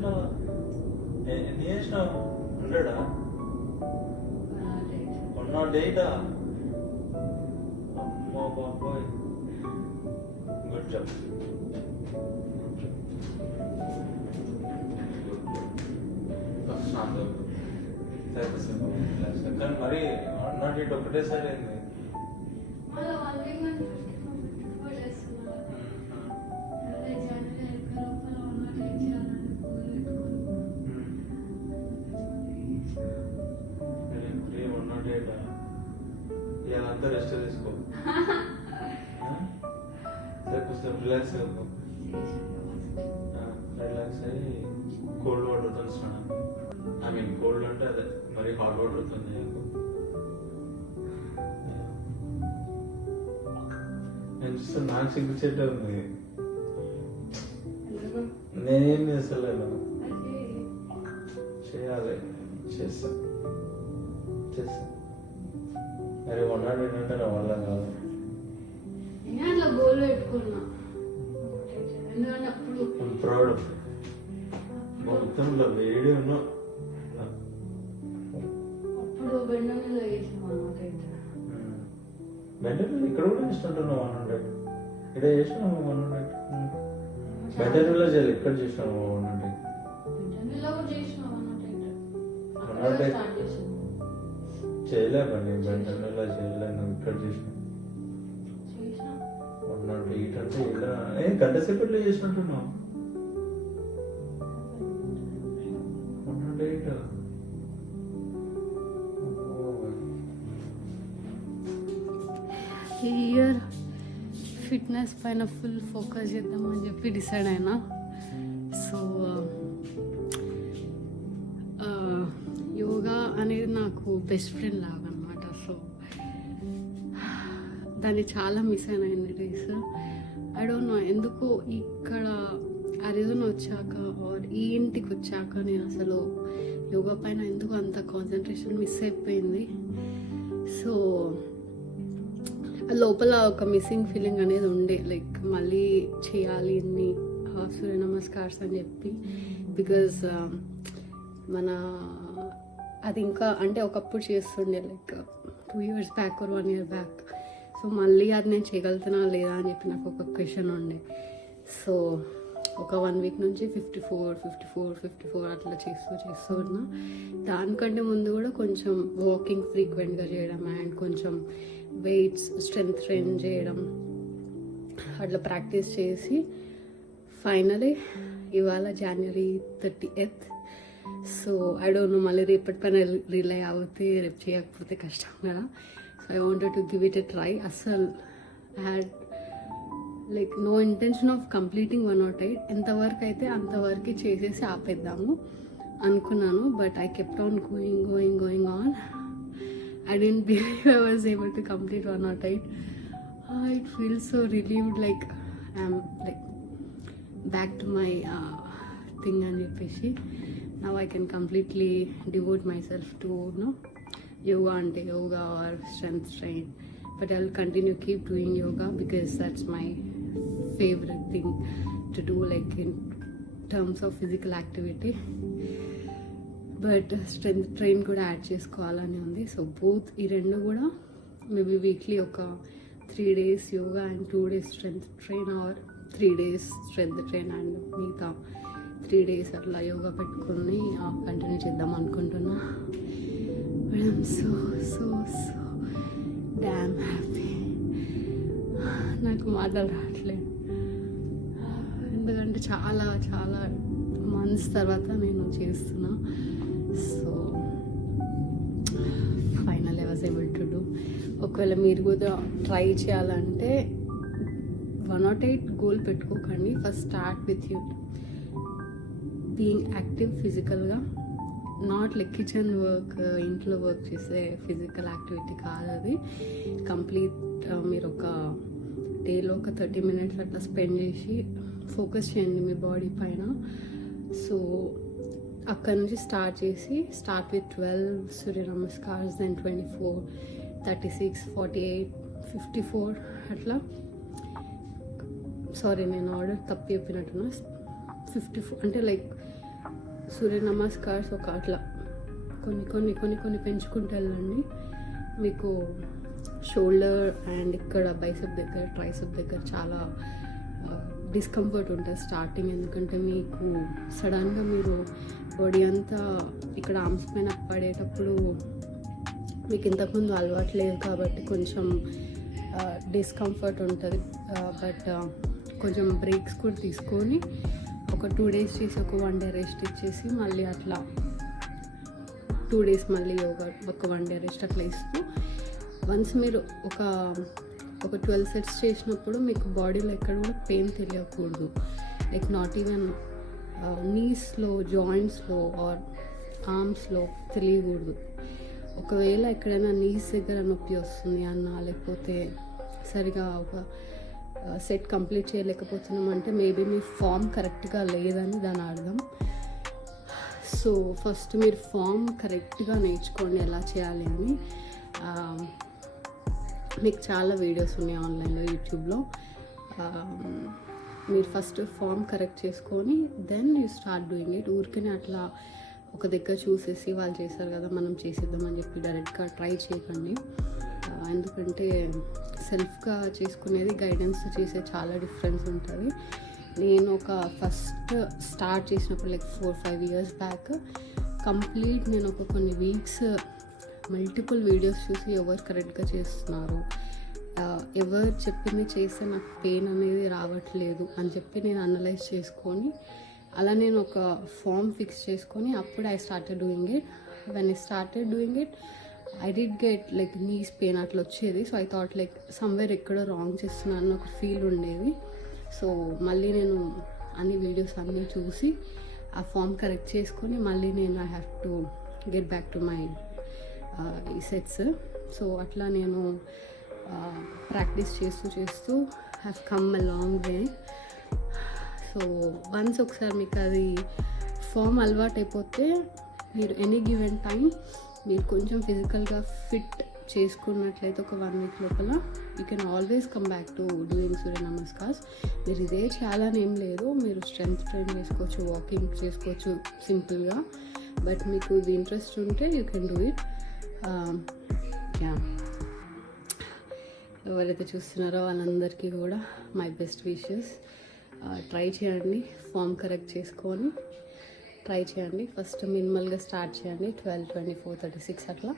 చేస్తున్నావా? ఎన్ని చేసినావు? 100 108 అమ్మో బాబోయ్, గుడ్ జాబ్. కానీ మరి 108 ఒకటేసారి అయింది. ఇదంతా రెస్ట్ తీసుకో, కొంచెం రిలాక్స్ అవుతాం. రిలాక్స్ అయ్యి కోల్డ్ వాటర్తో స్నానం. ఐ మీన్ కోల్డ్ అంటే అదే మరి హాట్ వాటర్తో నేను చూస్తే నాకు సిగ్గుచేట ఉంది. నేనేం చేస్తలేను, చేయాలి, చేస్తా. అరే 108 అంటే నా వల్ల కాదు. అట్లా గోల్ పెట్టుకున్నా, ఎందుకంటే అప్పుడు ప్రౌడ్ మొత్తంలో వేడి ఉన్నా. అప్పుడు బెండలో చేసినాం బెండలో ఇక్కడ కూడా చేస్తుంటున్నావు 100. ఇక్కడ చేసినాము 100. బెండలో చేయాలి, ఇక్కడ చేసినాము 100. చేయలేమండి, బెండలో చేయలేను, ఇక్కడ చేసినా 108 అంటే ఇలా గంట సేపట్లో చేసినట్టున్నావు. 108 ఈ ఇయర్ ఫిట్నెస్ పైన ఫుల్ ఫోకస్ చేద్దామని చెప్పి డిసైడ్ అయినా. సో యోగా అనేది నాకు బెస్ట్ ఫ్రెండ్ లాగా అనమాట. సో దాన్ని చాలా మిస్ అయినా ఇన్ని డేస్. ఐ డోంట్ నో ఎందుకు ఇక్కడ అరిజోనా వచ్చాక ఆర్ ఈ ఇంటికి వచ్చాక నేను అసలు యోగా పైన ఎందుకు అంత కాన్సన్ట్రేషన్ మిస్ అయిపోయింది. సో లోపల ఒక మిస్సింగ్ ఫీలింగ్ అనేది ఉండే, లైక్ మళ్ళీ చేయాలి ఇన్ని సూర్య నమస్కార్స్ అని చెప్పి. బికాజ్ మన అది ఇంకా అంటే ఒకప్పుడు చేస్తుండే, like 2 years back or 1 year back. So మళ్ళీ అది నేను చేయగలుగుతున్నా లేదా అని చెప్పి నాకు ఒక క్వశ్చన్ ఉండే. సో ఒక 1 week నుంచి 54 అట్లా చేస్తూ ఉన్నా. దానికంటే ముందు కూడా కొంచెం వాకింగ్ ఫ్రీక్వెంట్గా చేయడం అండ్ కొంచెం వెయిట్స్ స్ట్రెంగ్త్ ట్రైన్ చేయడం అట్లా ప్రాక్టీస్ చేసి ఫైనలీ ఇవాళ January 30th. So I don't know మళ్ళీ రేపటి పైన రిలే అవుతే రేపు చేయకపోతే కష్టం కదా. So I wanted to give it a try. అస్సలు I had like no intention of completing 108. ఎంతవరకు అయితే అంతవరకు చేసేసి ఆపేద్దాము అనుకున్నాను. But I kept on going on. I didn't believe I was able to complete 108. It feels so relieved, like I'm like back to my thing and చెప్పేసి. Now I can completely devote myself to yoga ante yoga or strength train. But I'll continue keep doing yoga because that's my favorite thing to do, like in terms of physical activity. But strength train కూడా add చేసుకోవాలని ఉంది. So both ఈ రెండు కూడా maybe weekly ఒక 3 days yoga and 2 days strength train or 3 days strength train and మిగతా 3 days అట్లా యోగా పెట్టుకుని కంటిన్యూ చేద్దాం అనుకుంటున్నా. But I'm so so so damn happy. నాకు మాటలు రావట్లేదు, ఎందుకంటే చాలా చాలా మంత్స్ తర్వాత నేను చేస్తున్నా. So final I was able to do. ఒకవేళ మీరు కూడా ట్రై చేయాలంటే 108 గోల్ పెట్టుకోకండి. First start with you being active ఫిజికల్గా, నాట్ లైక్ కిచెన్ వర్క్, ఇంట్లో వర్క్ చేసే ఫిజికల్ యాక్టివిటీ కాదు అది. కంప్లీట్ మీరు ఒక డేలో ఒక 30 minutes అట్లా స్పెండ్ చేసి ఫోకస్ చేయండి మీ బాడీ పైన. సో అక్కడ నుంచి స్టార్ట్ విత్ 12 సూర్య నమస్కార్స్, దెన్ 24, 36, 48, 54 అట్లా. సారీ నేను ఆర్డర్ తప్పు చెప్పినట్టున్నా. 54 అంటే లైక్ సూర్య నమస్కార్స్ ఒక అట్లా కొన్ని పెంచుకుంటూ వెళ్ళండి. మీకు షోల్డర్ అండ్ ఇక్కడ బైసెప్ దగ్గర, ట్రైసెప్ దగ్గర చాలా డిస్కంఫర్ట్ ఉంటుంది స్టార్టింగ్. ఎందుకంటే మీకు సడన్గా మీరు బాడీ అంతా ఇక్కడ ఆర్మ్స్ పైన పడేటప్పుడు మీకు ఇంతకుముందు అలవాటు లేదు కాబట్టి కొంచెం డిస్కంఫర్ట్ ఉంటుంది. బట్ కొంచెం బ్రేక్స్ కూడా తీసుకొని ఒక 2 days చేసి ఒక 1 day రెస్ట్ ఇచ్చేసి మళ్ళీ అట్లా 2 days మళ్ళీ యోగా, ఒక 1 day రెస్ట్ అట్లా ఇస్తూ వన్స్ మీరు ఒక 12 sets చేసినప్పుడు మీకు బాడీలో ఎక్కడ కూడా పెయిన్ తెలియకూడదు. లైక్ నాట్ ఈవెన్ నీస్లో, జాయింట్స్లో ఆర్ ఆర్మ్స్లో తెలియకూడదు. ఒకవేళ ఎక్కడైనా నీస్ దగ్గర నొప్పి వస్తుంది అన్నా, లేకపోతే సరిగా ఒక సెట్ కంప్లీట్ చేయలేకపోతున్నాం అంటే మేబీ మీ ఫామ్ కరెక్ట్గా లేదని దాని అర్థం. సో ఫస్ట్ మీరు ఫామ్ కరెక్ట్గా నేర్చుకోండి ఎలా చేయాలి అని. మీకు చాలా వీడియోస్ ఉన్నాయి ఆన్లైన్లో, యూట్యూబ్లో. మీరు ఫస్ట్ ఫామ్ కరెక్ట్ చేసుకొని then you start doing it. ఊరికనే అట్లా ఒక దగ్గర చూసేసి వాళ్ళు చేశారు కదా మనం చేసేద్దామని చెప్పి డైరెక్ట్గా ట్రై చేయకండి. ఎందుకంటే సెల్ఫ్గా చేసుకునేది గైడెన్స్ చేసే చాలా డిఫరెన్స్ ఉంటుంది. నేను ఒక ఫస్ట్ స్టార్ట్ చేసినప్పుడు లైక్ 4-5 years బ్యాక్ కంప్లీట్ నేను ఒక కొన్ని వీక్స్ మల్టిపుల్ వీడియోస్ చూసి ఎవరు కరెక్ట్గా చేస్తున్నారు, ఎవరు చెప్పింది చేస్తే నాకు పెయిన్ అనేది రావట్లేదు అని చెప్పి నేను అనలైజ్ చేసుకొని అలా నేను ఒక ఫామ్ ఫిక్స్ చేసుకొని అప్పుడు I started doing it. When I started doing it I did get like knees pain అట్లా వచ్చేది. So I thought like somewhere ఎక్కడో రాంగ్ చేస్తున్నాను ఒక ఫీల్ ఉండేది. సో మళ్ళీ నేను అన్ని వీడియోస్ అన్నీ చూసి ఆ ఫామ్ కరెక్ట్ చేసుకొని మళ్ళీ నేను I have to get back to my ఈ సెట్స్. సో అట్లా నేను ప్రాక్టీస్ చేస్తూ have come a long way. So once ఒకసారి మీకు అది ఫామ్ అలవాటు అయిపోతే మీరు ఎనీ గివెన్ టైం మీరు కొంచెం ఫిజికల్గా ఫిట్ చేసుకున్నట్లయితే ఒక 1 week లోపల you can always come back to doing Surya namaskars. మీరు ఇదే చేయాలని ఏం లేదు, మీరు స్ట్రెంగ్త్ ట్రైన్ చేసుకోవచ్చు, వాకింగ్ చేసుకోవచ్చు సింపుల్గా. బట్ మీకు ఇది ఇంట్రెస్ట్ ఉంటే you can do it. Yeah, ఎవరైతే చూస్తున్నారో వాళ్ళందరికీ కూడా మై బెస్ట్ విషెస్. ట్రై చేయండి, ఫామ్ కరెక్ట్ చేసుకొని ట్రై చేయండి. ఫస్ట్ మినిమల్గా స్టార్ట్ చేయండి, 12, 24, 36 అట్లా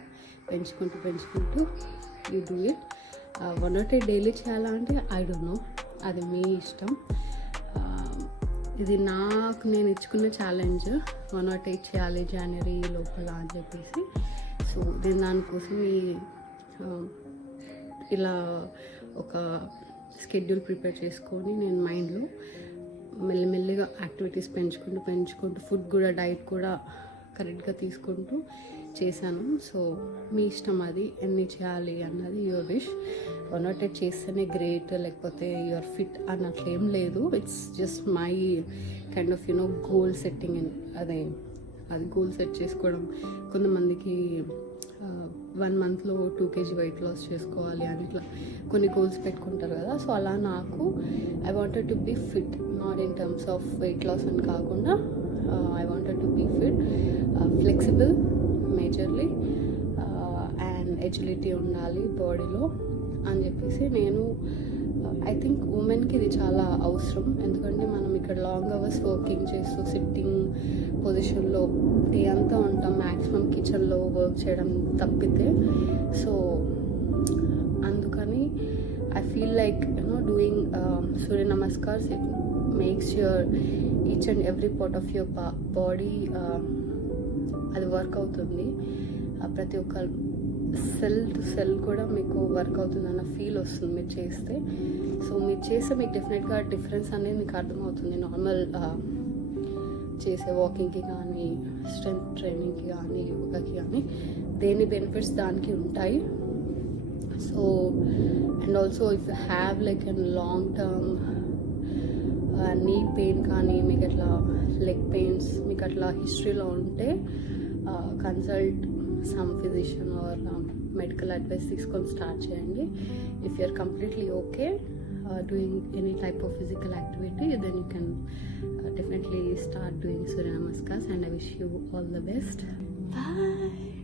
పెంచుకుంటూ you do it. 1 or 2 daily చేయాలా అంటే ఐ డోంట్ నో, అది మీ ఇష్టం. ఇది నాకు నేను ఇచ్చుకున్న ఛాలెంజ్, 1 or 2 చేయాలి జనవరి లోపల అని చెప్పేసి. సో నేను దానికోసం ఇలా ఒక స్కెడ్యూల్ ప్రిపేర్ చేసుకొని నేను మైండ్లో మెల్లిమెల్లిగా యాక్టివిటీస్ పెంచుకుంటూ ఫుడ్ కూడా, డైట్ కూడా కరెక్ట్గా తీసుకుంటూ చేశాను. సో మీ ఇష్టం, అది ఎన్ని చేయాలి అన్నది యువర్ విష్. 1 or 2 చేస్తేనే గ్రేట్, లేకపోతే యువర్ ఫిట్ అన్నట్లేం లేదు. It's just my kind of goal setting. అది గోల్ సెట్ చేసుకోవడం. కొంతమందికి 1 monthలో 2 kg వెయిట్ లాస్ చేసుకోవాలి అని ఇట్లా కొన్ని గోల్స్ పెట్టుకుంటారు కదా. సో అలా నాకు I wanted to be fit, not in terms of weight loss అని కాకుండా I wanted to be fit, flexible majorly, and agility ఉండాలి బాడీలో అని చెప్పేసి నేను ఐ థింక్ ఉమెన్కి ఇది చాలా అవసరం. ఎందుకంటే మనం ఇక్కడ లాంగ్ అవర్స్ వర్కింగ్ చేస్తూ సిట్టింగ్ పొజిషన్లో డే అంతా ఉంటాం, మ్యాక్సిమం కిచెన్లో వర్క్ చేయడం తప్పితే. సో అందుకని I feel like doing Surya namaskars, it makes your each and every part of your body అది వర్క్ అవుతుంది. ప్రతి ఒక్క సెల్ టు సెల్ కూడా మీకు వర్క్ అవుతుంది అన్న ఫీల్ వస్తుంది మీరు చేస్తే. సో మీరు చేస్తే మీకు డెఫినెట్గా డిఫరెన్స్ అనేది మీకు అర్థమవుతుంది. నార్మల్ చేసే వాకింగ్కి కానీ, స్ట్రెంగ్త్ ట్రైనింగ్కి కానీ, యోగాకి కానీ, దేని బెనిఫిట్స్ దానికి ఉంటాయి. So and also if you have like an long term knee pain కానీ, మీకు అట్లా లెగ్ పెయిన్స్ మీకు అట్లా హిస్టరీలో ఉంటే consult some physician or medical advice తీసుకొని స్టార్ట్ చేయండి. If you're completely okay doing any type of physical activity, then you can definitely start doing Surya Namaskars, and I wish you all the best. Bye.